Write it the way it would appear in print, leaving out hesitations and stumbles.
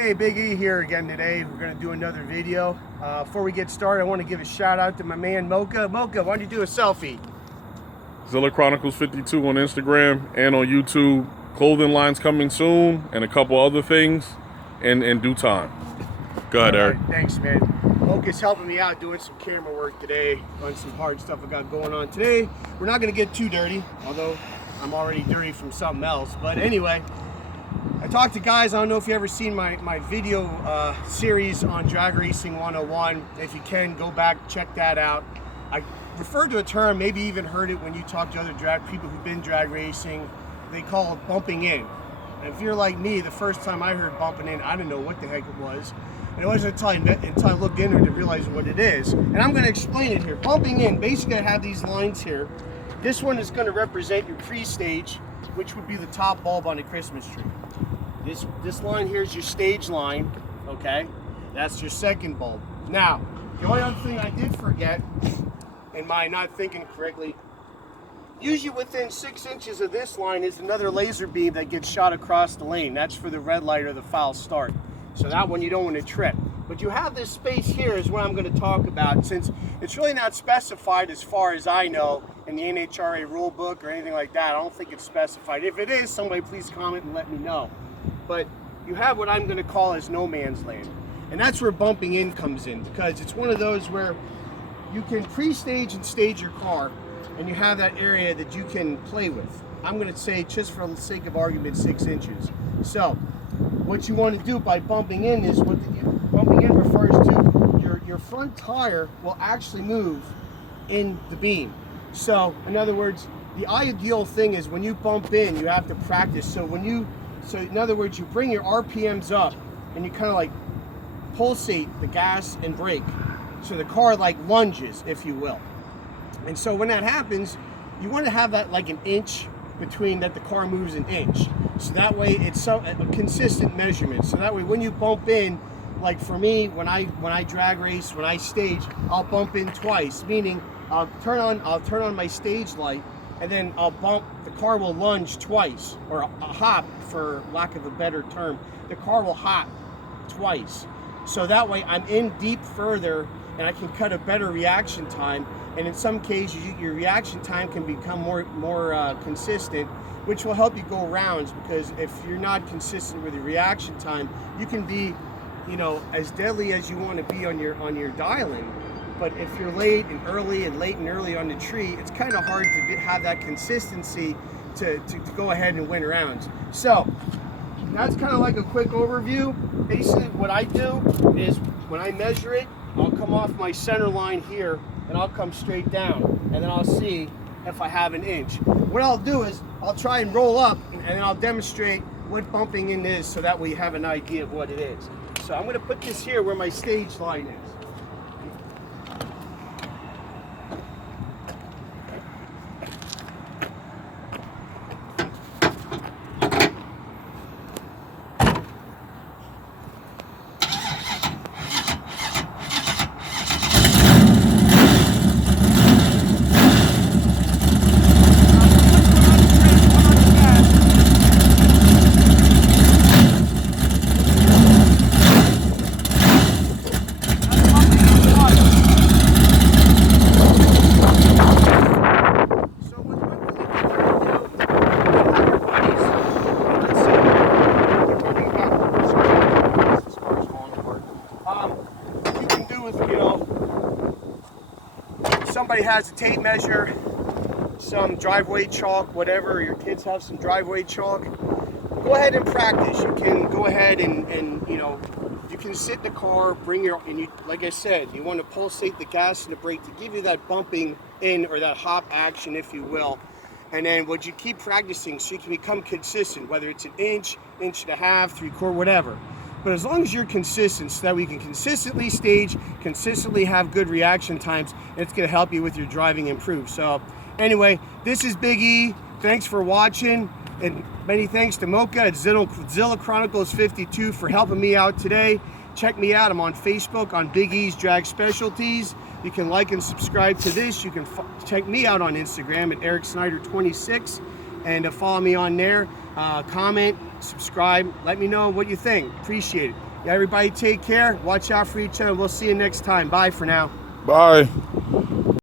Hey, Big E here again today. We're going to do another video. Before we get started, I want to give a shout out to my man Mocha. Mocha, why don't you do a selfie? Zilla Chronicles 52 on Instagram and on YouTube. Clothing lines coming soon and a couple other things in due time. Go ahead, Eric. Thanks, man. Mocha's helping me out doing some camera work today on some hard stuff I got going on today. We're not going to get too dirty, although I'm already dirty from something else. But anyway, I talked to guys. I don't know if you ever seen my video series on Drag Racing 101. If you can, go back, check that out. I referred to a term, maybe even heard it when you talk to other drag people who've been drag racing. They call it bumping in. And if you're like me, the first time I heard bumping in, I didn't know what the heck it was. And it wasn't until I looked into it to realize what it is. And I'm going to explain it here. Bumping in, basically I have these lines here. This one is going to represent your pre-stage, which would be the top bulb on a Christmas tree. This line here is your stage line, okay? That's your second bulb. Now, the only other thing I did forget, in my not thinking correctly, usually within 6 inches of this line is another laser beam that gets shot across the lane. That's for the red light or the foul start. So that one you don't want to trip. But you have this space here is what I'm going to talk about, since it's really not specified as far as I know in the NHRA rule book or anything like that. I don't think it's specified. If it is, somebody please comment and let me know. But you have what I'm going to call as no man's land. And that's where bumping in comes in, because it's one of those where you can pre-stage and stage your car, and you have that area that you can play with. I'm going to say, just for the sake of argument, 6 inches. So what you want to do by bumping in is, bumping in refers to your front tire will actually move in the beam. So in other words, the ideal thing is when you bump in, you have to practice. So in other words, you bring your RPMs up and you kind of like pulsate the gas and brake. So the car like lunges, if you will. And so when that happens, you want to have that like an inch between that the car moves an inch. So that way it's a consistent measurement. So that way when you bump in, like for me, when I drag race, when I stage, I'll bump in twice, meaning I'll turn on my stage light, and then I'll bump, the car will lunge twice, or a hop for lack of a better term. The car will hop twice. So that way I'm in deep further and I can cut a better reaction time. And in some cases, your reaction time can become more consistent, which will help you go rounds, because if you're not consistent with your reaction time, you can be, as deadly as you want to be on your dialing. But if you're late and early on the tree, it's kind of hard to have that consistency to go ahead and win rounds. So that's kind of like a quick overview. Basically what I do is when I measure it, I'll come off my center line here and I'll come straight down, and then I'll see if I have an inch. What I'll do is I'll try and roll up, and then I'll demonstrate what bumping in is, so that way you have an idea of what it is. So I'm going to put this here where my stage line is. Somebody has a tape measure, some driveway chalk, whatever, your kids have some driveway chalk, go ahead and practice. You can go ahead and you can sit in the car, like I said, you want to pulsate the gas and the brake to give you that bumping in, or that hop action, if you will. And then what you keep practicing so you can become consistent, whether it's an inch, inch and a half, 3/4, whatever. But as long as you're consistent, so that we can consistently stage, consistently have good reaction times, it's going to help you with your driving improve. So anyway, this is Big E. Thanks for watching, and many thanks to Mocha at Zilla Chronicles 52 for helping me out today. Check me out. I'm on Facebook on Big E's Drag Specialties. You can like and subscribe to this. You can check me out on Instagram at EricSnyder26 and follow me on there. Comment, subscribe, let me know what you think. Appreciate it. Yeah, everybody take care. Watch out for each other. We'll see you next time. Bye for now. Bye.